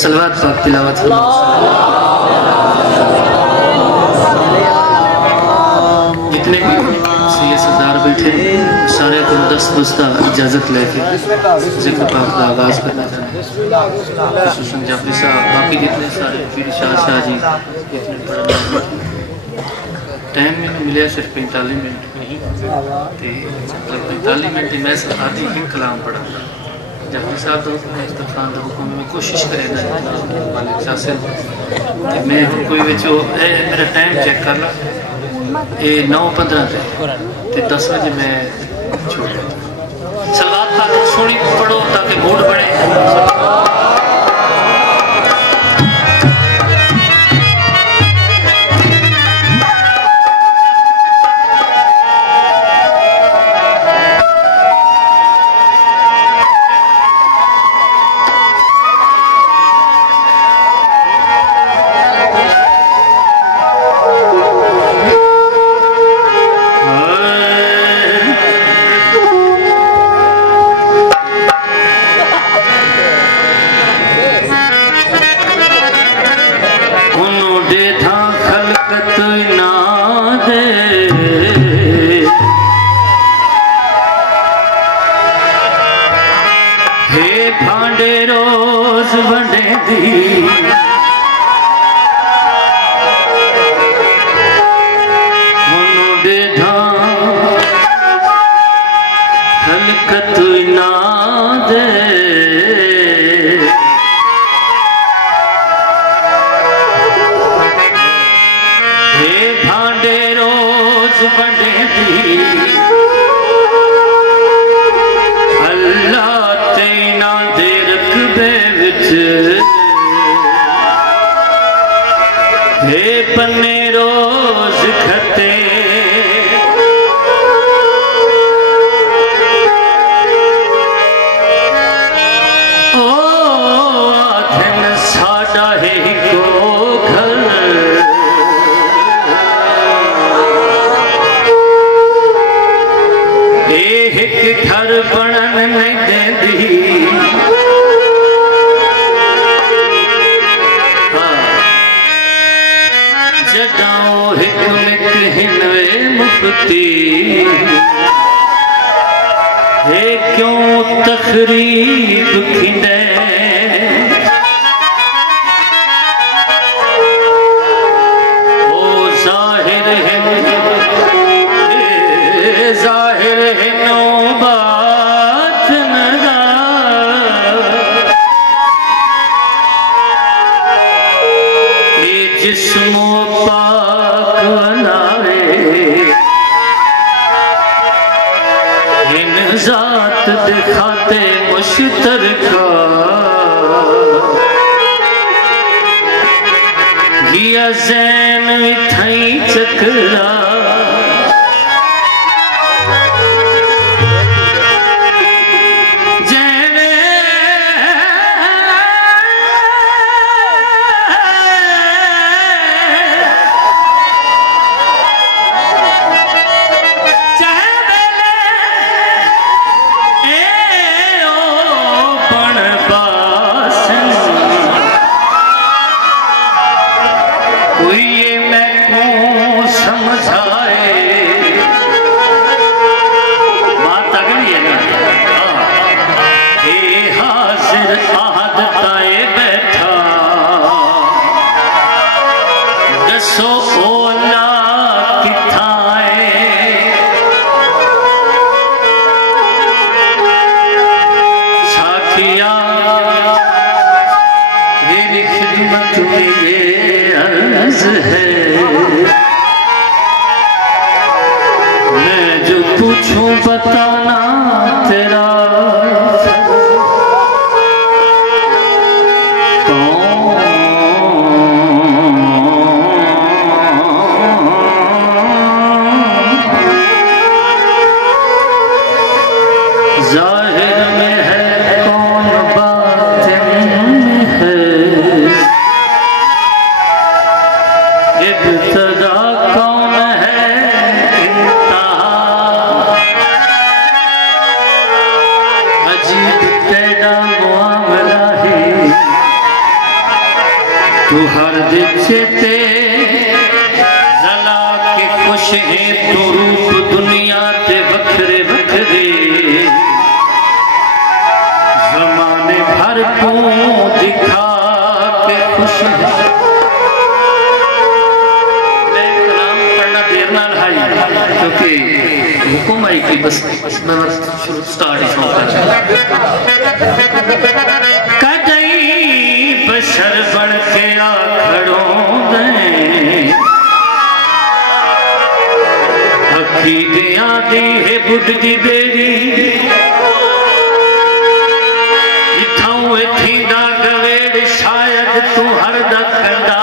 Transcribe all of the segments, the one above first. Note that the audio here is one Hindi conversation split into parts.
सलवात पाक तिलावत जितने भी ये सरदार बैठे सारे को 10 बस्ता इजाजत लेके जिक्र पाक का आगाज करना चाहते हैं। जाफरी साहब बाकी जितने सारे पीर शाह जी जितने पढ़ा टाइम में मिले सिर्फ 45 मिनट नहीं 45 मिनट मैं आधी ही कलाम पढ़ा जाफरी साहब तो इस्तफान का हुक्म में कोशिश करें ना मालिक साहब से मैं कोई मेरा टाइम चेक कर ला ये 9:15 ते 10 बजे मैं छोड़ सलवात पाक सोनी पढ़ो ताकि मूड बने। तू हर चेते जला के खुश है तू रूप दुनिया ते वखरे वखरे जमाने भर को दिखा के खुश है। मैं कलाम पढ़ना देर ना रहा क्योंकि हुक्म आई थी बस मैं शुरू स्टार्ट ही बशर बन के आ खड़ो दे अखी दिया दी है बुढ़ दी बेरी इथाऊ थींदा गवेड़ शायद तू हर दखंदा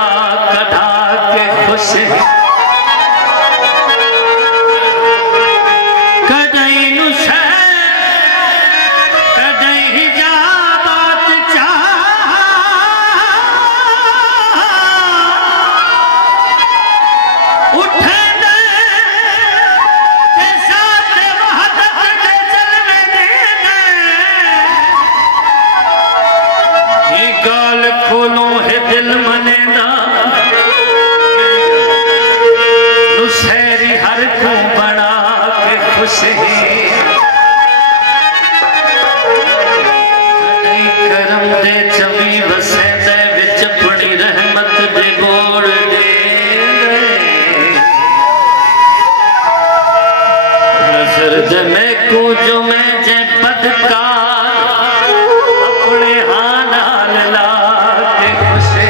कदा के खुश करम दे चमी वसे दे विच अपनी रहमत दे बोल दे नजर दे मैं को जो मैं जे बदकार अपने हाल हाल ला के खुशे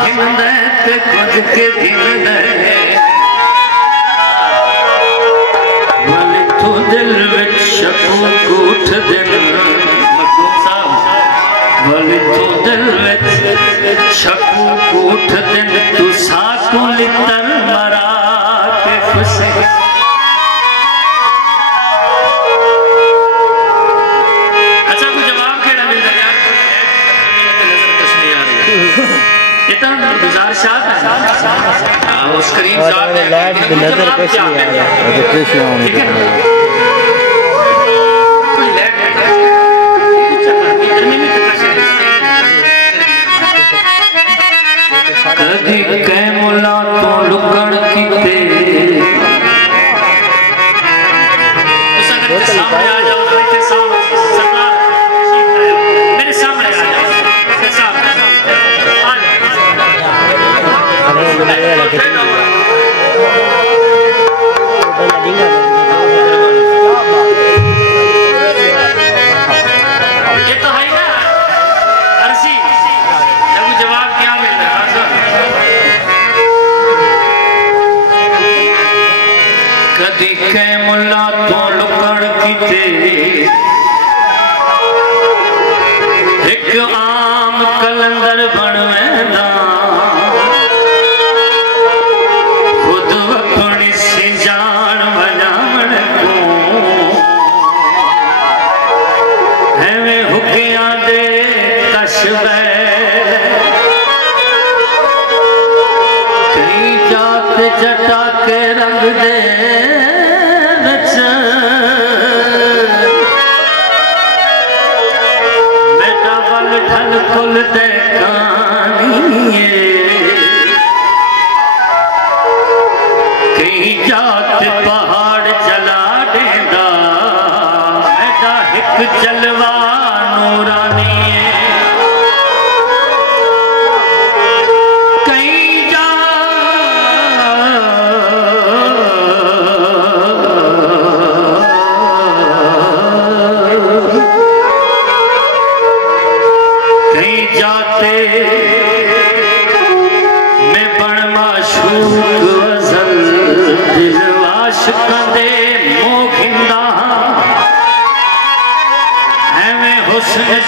कुछ के दिन वाले तू दिल विच शकूक उठ दिन मखलूक साहब वाले तू दिल विच शकूक उठ दिन तू साकू लितर मरा के खुशी अच्छा कोई जवाब केड़ा मिल गया कुछ नहीं आ रही इतना गुजार शाह है वो स्क्रीन शॉट है नजर कुछ नहीं आ रहा तो कुछ होने दो कदी कै मुला तो लुकण कीते सामने आ जाओ मेरे सामने सरदार मेरे सामने आ जाओ ये तो है ना अर्जी जब जवाब क्या मिल रहा है कदी के मुल्ला तो लुकड़ कीते एक आम कलंदर बनवेंदा जटा के रंग दे बेटा बल ढल खुल दे कहीं जात पहाड़ जला देंदा बेटा हिक जलवा नूरानी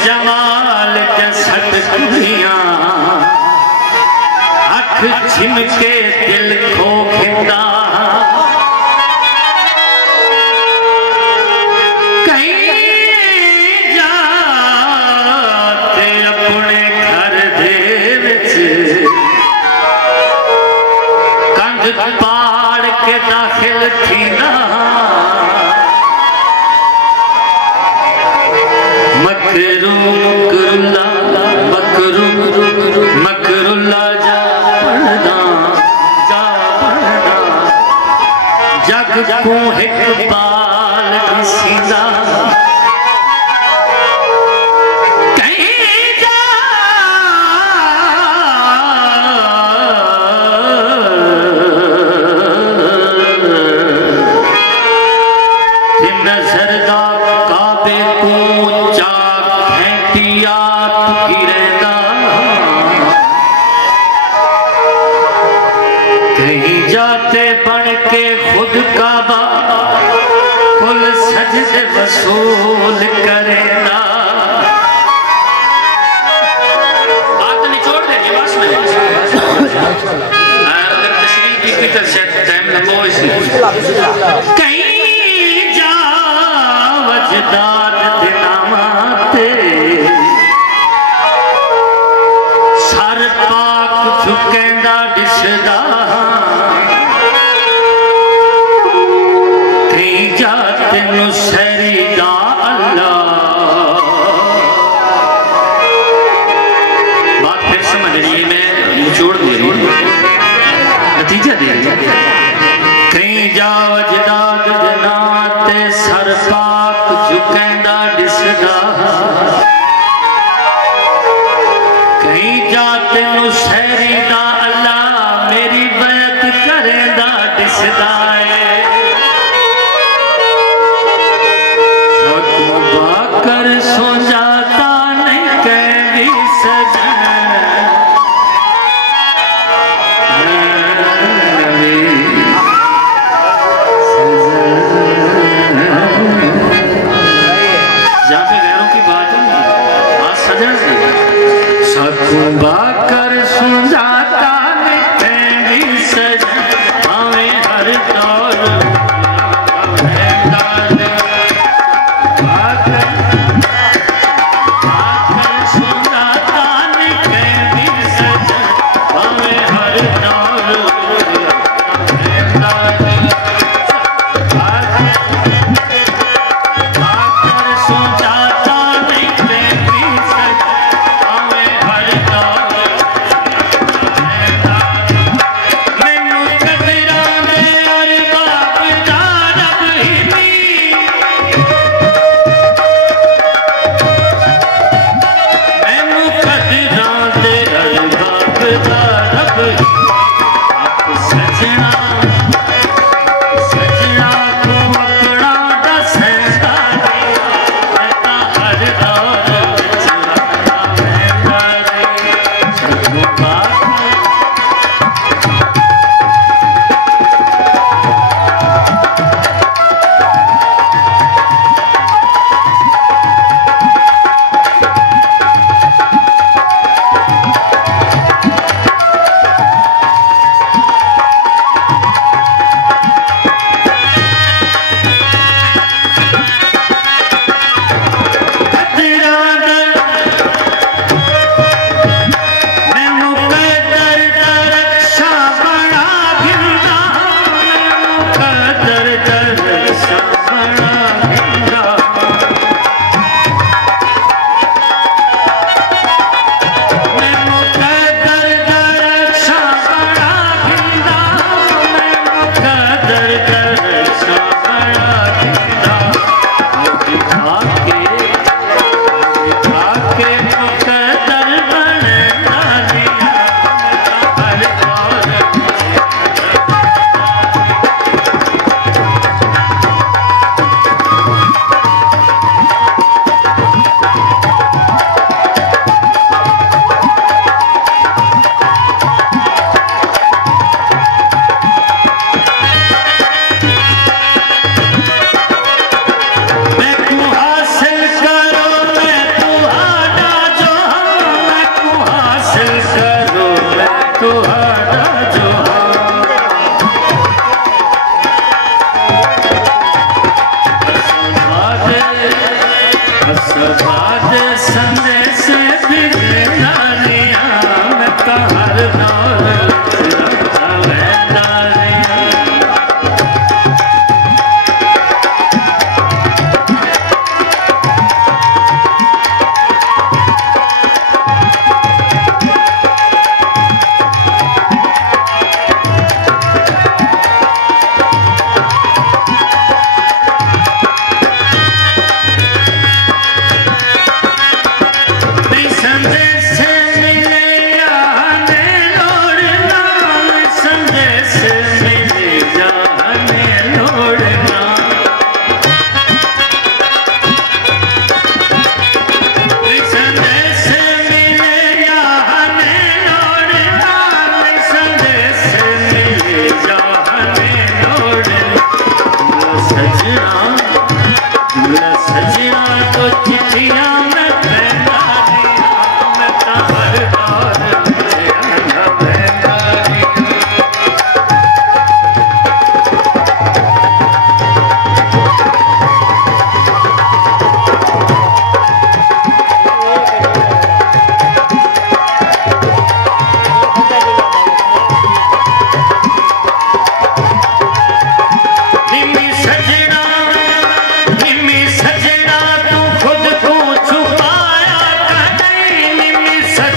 जमाल जसद कुड़ियां अख छिनके दिल खो खिंदा कहीं जाते अपने घर दे विच पाड़ के दाखिल थी ना मकरुल्ला जा पढ़दा जग को एक बाल सीधा वसूल करेगा बात निचोड़ देंगे बस में अगर तशरीह की तो शायद टाइम लंबा हो इसी कहीं जा वजदाद दिनामाते सर पाक झुकेंदा दिसदा कहीं जा तेनू नतीजा दे कहीं जाओ जदाद जनाते सर पाक झुकेंदा दिसदा कहीं जा तेनू सहरी दा अल्लाह मेरी बैत करेंदा दिसदा कर सो जाता नहीं कहनी सजन बाकर सुझाता नहीं सजन हमें हर दौर सुझाता नहीं सजन हमें हर दौर सुझाता नहीं सजन हमें हर दौर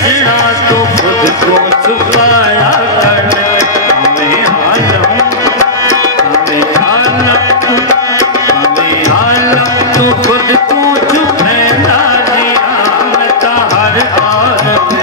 सजना तो खुद को छुपाया कर, हमें आलम तो खुद को छुपैला दिया, मैं हर आलम